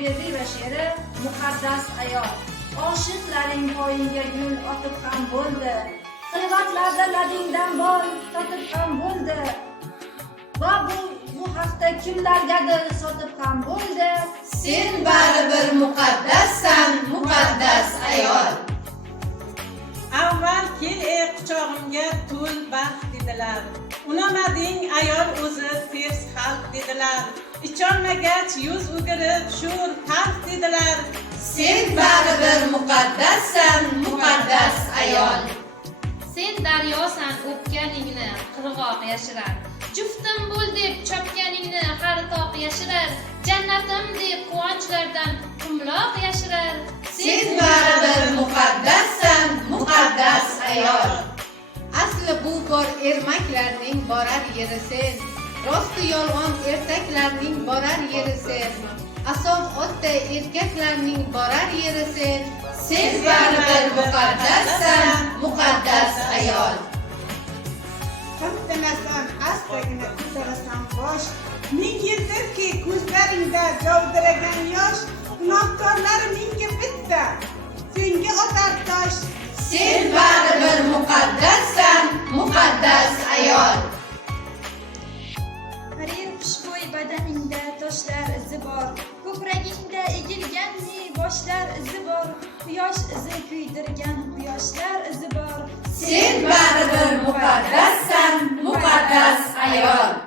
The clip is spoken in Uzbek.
Berdieva she'ri muqaddas ayol. Oshiqlaring poyiga gul otib ham bo'ldi. Xilvatlarda ladingdan bol totib ham bo'ldi. Va bu haqda kimlargadir sotib ham bo'ldi. Sen baribir muqaddassan, muqaddas ayol. Avval kel quchog'imga to'l baxt dedilar. Unamading ayol o'zi ters xalq dedilar. Icholmagach yuz o'girib sho'r talq dedilar. Sen baribir muqaddassan, muqaddas ayol. Sen daryosan, o'pganingni qirg'oq yashirar. Juftim bo'l deb chopganingni har toq yashirar. Jannatim deb quvonchlardan qumloq yashirar. Sen baribir muqaddassan, muqaddas ayol. Asli bu bor ermaklarning borar yeri sen. Rosti yolg'on ertaklarning borar yeri sen. Asof otday erkaklarning borar yeri sen. Sen baribir muqaddassan, muqaddas ayol. Qatdanasan, astagina ko'tarasan bosh. Ming yildirki ko'zlaringda javdiragan yosh. Gunohkorlar menga bitta, senga otar tosh. Sen baribir muqaddassan, muqaddas ayol. Harir xushbo'y badaningda toshlar izi bor. Ko'kragingda egilganli boshlar izi bor. Quyosh izi kuydirgan quyoshlar izi bor. Sen baribir muqaddassan, muqaddas ayol.